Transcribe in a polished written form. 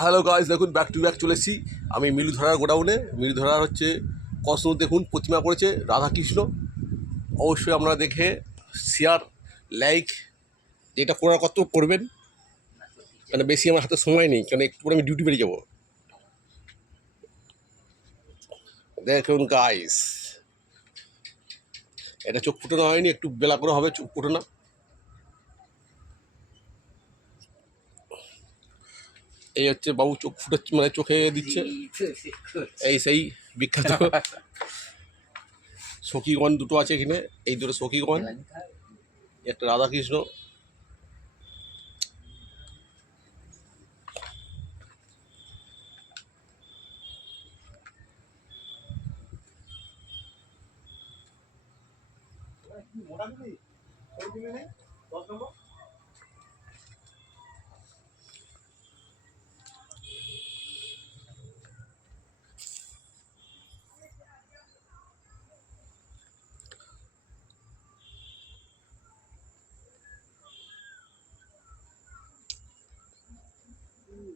Hello guys, দেখুন back to back চলে এসেছি আমি মিলুধরার গোডাউনে। মিলুধরার হচ্ছে কসমো, দেখুন প্রতিমা করেছে রাধাকৃষ্ণ। অবশ্যই আপনারা দেখে শেয়ার, লাইক, এটা করার কত করবেন, মানে বেশি আমার হাতে সময় নেই, কারণ একটু পরে আমি ডিউটি বেরিয়ে যাবো। দেখুন গাইস, এটা চোখ ফুটানো হয়নি, একটু বেলা করে হবে চোখ ফুটানো। এই হচ্ছে বাবু চোখ ফুটাচ্ছে, মানে চোখে দিচ্ছে। এই সেই বিখ্যাত সখীগণ দুটো আছে এখানে, এই দুটো সখীগণ, একটা রাধাকৃষ্ণ। মোটামুটি 10 নম্বর